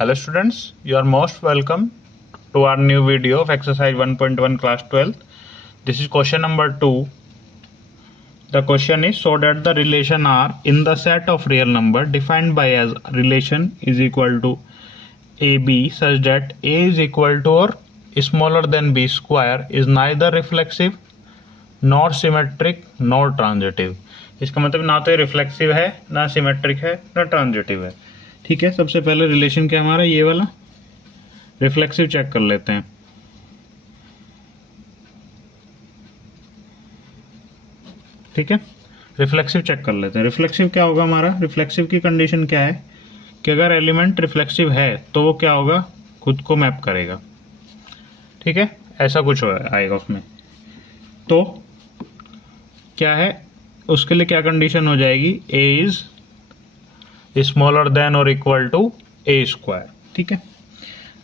Hello students, you are most welcome to our new video of exercise 1.1 class 12. This is question number 2. The question is, so that the relation R in the set of real number defined by as relation is equal to AB such that A is equal to or smaller than B square is neither reflexive nor symmetric nor transitive. इसका मतलब ना तो ये reflexive है, ना symmetric है, ना transitive है. ठीक है, सबसे पहले रिलेशन क्या हमारा ये वाला रिफ्लेक्सिव चेक कर लेते हैं. ठीक है, रिफ्लेक्सिव चेक कर लेते हैं. रिफ्लेक्सिव क्या होगा हमारा? रिफ्लेक्सिव की कंडीशन क्या है कि अगर एलिमेंट रिफ्लेक्सिव है तो वो क्या होगा, खुद को मैप करेगा. ठीक है, ऐसा कुछ आएगा उसमें. तो क्या है उसके लिए, क्या कंडीशन हो जाएगी? ए इज स्मॉलर देन और इक्वल टू ए स्क्वायर. ठीक है,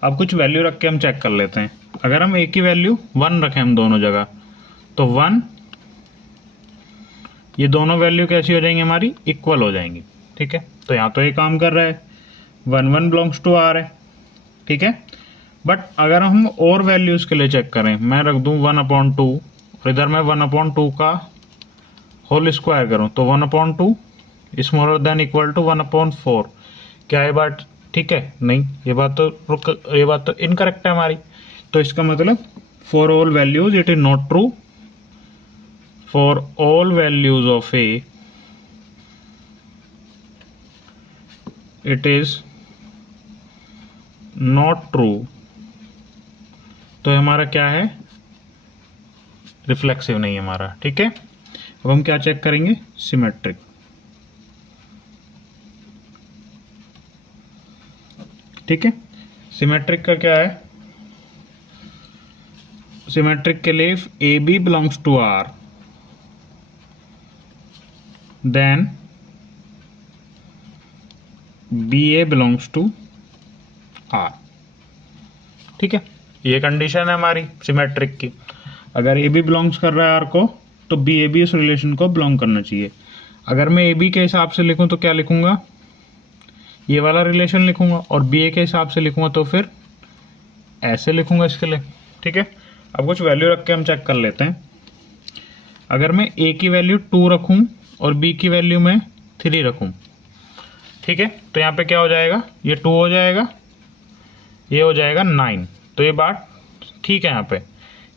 अब कुछ वैल्यू रख के हम चेक कर लेते हैं. अगर हम ए की वैल्यू 1 रखें हम दोनों जगह, तो 1 ये दोनों वैल्यू कैसी हो जाएंगी हमारी? इक्वल हो जाएंगी. ठीक है, तो यहाँ तो ये काम कर रहा है, 1 बिलोंग्स टू आर है. ठीक है, बट अगर हम और वैल्यूज़ के लिए चेक करें, मैं रख दूँ 1/2 और इधर मैं 1/2 का होल स्क्वायर करूँ तो 1/2 स्मॉलर देन इक्वल टू 1/4. क्या ये बात ठीक है? नहीं, ये बात तो इनकरेक्ट है हमारी. तो इसका मतलब for all values it is not true. For all values of A it is not true. तो हमारा क्या है? रिफ्लेक्सिव नहीं है हमारा. ठीक है, अब हम क्या चेक करेंगे? सिमेट्रिक. ठीक है, सिमेट्रिक का क्या है? सिमेट्रिक के लिए A B belongs to R then B A belongs to R. ठीक है, ये कंडीशन है हमारी सिमेट्रिक की. अगर ए बी बिलोंग्स कर रहा है आर को, तो बी ए बी इस रिलेशन को बिलोंग करना चाहिए. अगर मैं ए बी के हिसाब से लिखूं तो क्या लिखूंगा? ये वाला रिलेशन लिखूंगा. और बी ए के हिसाब से लिखूंगा तो फिर ऐसे लिखूंगा इसके लिए. ठीक है, अब कुछ वैल्यू रख के हम चेक कर लेते हैं. अगर मैं ए की वैल्यू 2 रखूं और बी की वैल्यू मैं 3 रखूं, ठीक है, तो यहाँ पे क्या हो जाएगा? ये 2 हो जाएगा, ये हो जाएगा 9. तो ये बात ठीक है.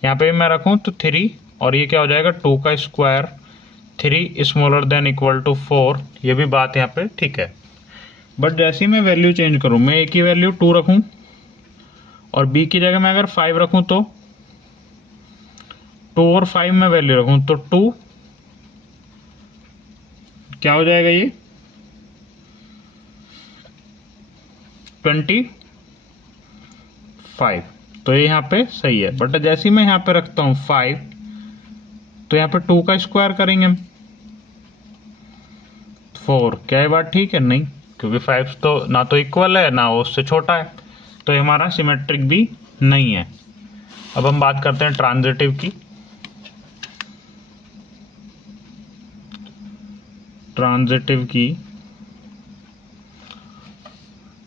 यहाँ पे मैं रखूँ तो 3 और ये क्या हो जाएगा? 2 का square, 3 smaller than equal to 4. ये भी बात यहाँ पे ठीक है. बट जैसे ही मैं वैल्यू चेंज करूँ, मैं ए की वैल्यू 2 रखूँ और बी की जगह मैं अगर 5 रखूँ, तो 2 और 5 में वैल्यू रखूँ तो 2 क्या हो जाएगा? ये 25. तो ये यहाँ पे सही है. बट जैसे ही मैं यहाँ पे रखता हूँ 5, तो यहाँ पे 2 का स्क्वायर करेंगे हम 4. क्या ये बात ठीक है? नहीं, क्योंकि 5 तो ना तो इक्वल है ना उससे छोटा है, तो ये हमारा सिमेट्रिक भी नहीं है. अब हम बात करते हैं ट्रांजिटिव की.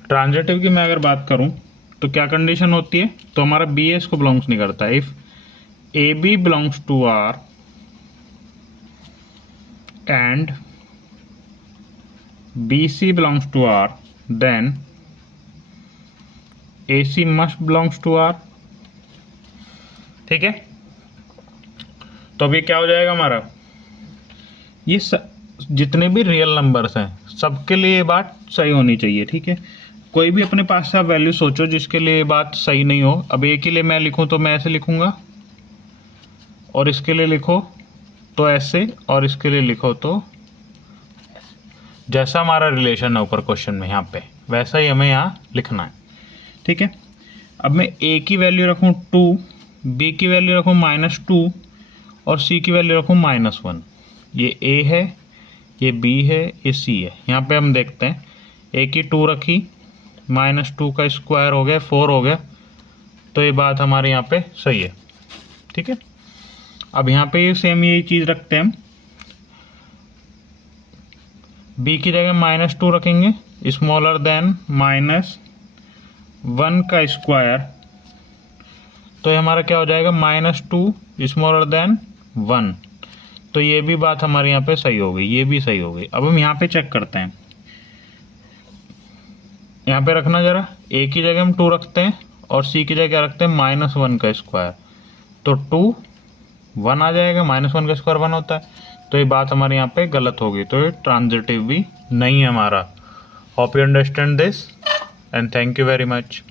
ट्रांजिटिव की मैं अगर बात करूं तो क्या कंडीशन होती है? तो हमारा बी ए इसको बिलोंग्स नहीं करता. If A B belongs to R and B C belongs to R, then A C must belongs to R. ठीक है, तो अभी क्या हो जाएगा हमारा? ये जितने भी रियल नंबर्स हैं सबके लिए ये बात सही होनी चाहिए. ठीक है, कोई भी अपने पास से आप वैल्यू सोचो जिसके लिए ये बात सही नहीं हो. अब ए के लिए मैं लिखूं तो मैं ऐसे लिखूंगा, और इसके लिए लिखो तो ऐसे, और इसके लिए लिखो तो जैसा हमारा रिलेशन है ऊपर क्वेश्चन में यहाँ पे, वैसा ही हमें यहाँ लिखना है. ठीक है, अब मैं ए की वैल्यू रखूँ 2, बी की वैल्यू रखूँ -2 और सी की वैल्यू रखूँ -1. ये ए है, ये बी है, ये सी है. यहाँ पे हम देखते हैं, ए की 2 रखी, -2 का स्क्वायर हो गया 4 हो गया. तो ये बात हमारे यहाँ पे सही है. ठीक है, अब यहाँ पे सेम यही चीज़ रखते हैं हम. बी की जगह -2 रखेंगे, स्मॉलर देन 1 का स्क्वायर, तो ये हमारा क्या हो जाएगा, -2 स्मॉलर देन 1। तो ये भी बात हमारे यहाँ पे सही हो गई, ये भी सही हो गई। अब हम यहाँ पे चेक करते हैं, यहाँ पे रखना जरा, a की जगह हम 2 रखते हैं और c की जगह रखते हैं -1 का स्क्वायर, तो 2 1 आ जाएगा, -1 का स्क्वायर 1 होता है। तो ये बात हमारे यहाँ पे गलत होगी, तो ये ट्रांजिटिव भी नहीं है हमारा। Hope you understand this and thank you very much.